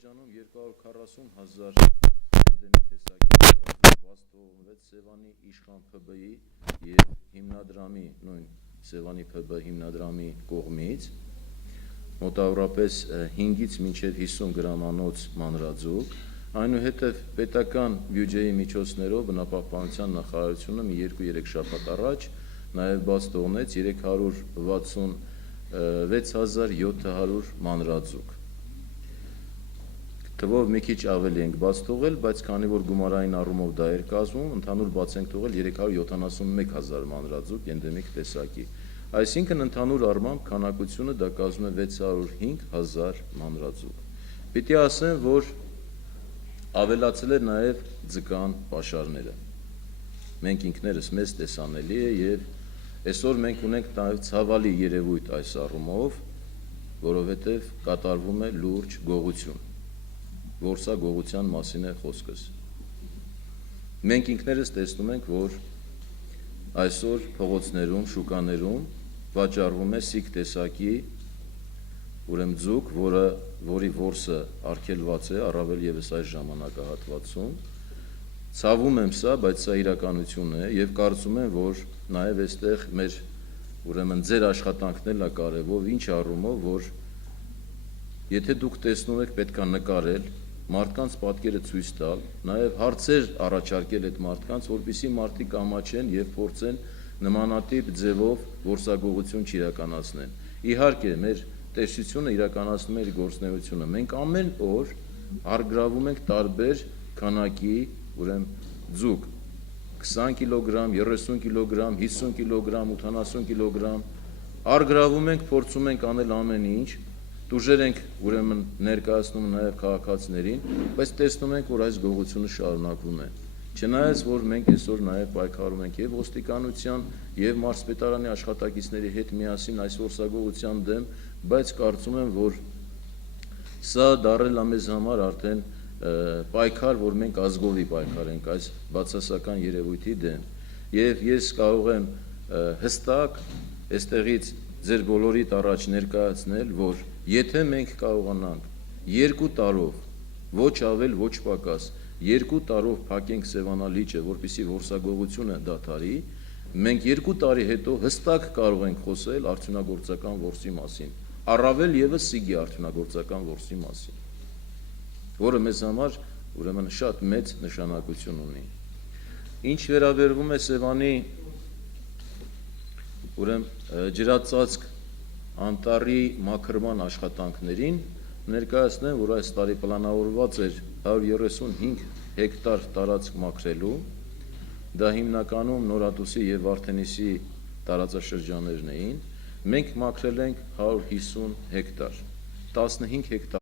շրջանում 240,000 էնդեմիկ տեսակի բաց Սևանի իշխան ՓԲ-ի և հիմնադրամի նույն Սևանի ՓԲ հիմնադրամի կողմից մոտավորապես 5-ից մինչև 50 գրամանոց մանրաձուկ, այնուհետև պետական բյուջեի միջոցներով բնապահպանության նախարարությունը մի 2-3 շաբաթ առաջ նաև բաց թողնեց 366,700 մանրաձուկ։ Թվով մի քիչ ավելի ենք բաց թողել, բայց քանի որ գումարային առումով դա էր կազմում, ընդհանուր բաց ենք թողել 371,000 մանրաձուկ էնդեմիկ տեսակի։ Այսինքն ընդհանուր առմամբ քանակությունը դա կազմում է 605,000 մանրաձուկ։ Պիտի ասեմ, որ ավելացել է նաև ձկան պաշարները։ Մենք ինքներս մեզ տեսանելի է եւ այսօր մենք ունենք նաև ցավալի երևույթ այս առումով, որովհետեւ կատարվում է լուրջ գողություն, որսագողության մասին է խոսքս։ Մենք ինքներս տեսնում ենք, որ այսօր փողոցներում, շուկաներում վաճառվում է սիկ տեսակի ուրեմն ձուկ, որի որսը արգելված է, առավել եւս այս ժամանակահատվածում։ Ցավում եմ սա, բայց սա իրականություն է եւ կարծում եմ, որ նաեւ այստեղ մեր ուրեմն ձեր աշխատանքն էլ է կարեւոր, ինչ առումով, որ եթե դուք տեսնում եք պետքա նկարել, մարդկանց պատկերը ցույց տալ, նաեւ հարցեր առաջարկել այդ մարդկանց, որպեսզի մարդիկ ամաչեն եւ փորձեն նմանատիպ ձևով որսագողություն չիրականացնեն։ Իհարկե, մեր տեսությունը իրականացնում է իր գործունեությունը։ Մենք ամեն օր առգրավում ենք տարբեր քանակի, ուրեմն ձուկ 20 կիլոգրամ, 30 կիլոգրամ, 50 կիլոգրամ, 80 կիլոգրամ, առգրավում ենք, փորձում ենք անել ամեն ինչ, տուժեր ենք ուրեմն ներկայացնում նաև քաղաքացիներին, բայց տեսնում ենք, որ այս գողությունը շարունակվում է։ Չնայած, որ մենք այսօր նաև պայքարում ենք եւ ոստիկանության եւ մարզպետարանի աշխատակիցների հետ միասին այս որսագողության դեմ, բայց կարծում եմ, որ սա դառել է մեզ համար արդեն պայքար, որ մենք ազգովի պայքար ենք այս բացասական երևույթի դեմ։ Եվ ես կարող եմ հստակ այստեղից ձեր բոլորիդ առաջ ներկայացնել, որ եթե մենք կարողանանք 2 տարով, ոչ ավել, ոչ պակաս, 2 տարով փակենք Սևանա լիճը, որպեսզի որսագողությունը դադարի, մենք 2 տարի հետո հստակ կարող ենք խոսել արդյունագործական որսի մասին, առավել եւս սիգի արդյունագործական որսի մասին, որը մեզ համար ուրեմն շատ մեծ նշանակություն ունի։ Ինչ վերաբերվում է Սևանի ուրեմն ջրածածկ անտառի մաքրման աշխատանքներին, ներկայացնեմ, որ այս տարի պլանավորված էր 135 հեկտար տարածք մաքրելու, դա հիմնականում Նորադուսի եւ Վարդենիսի տարածաշրջաններն էին, մենք մաքրել ենք 150 հեկտար, 15 հեկտար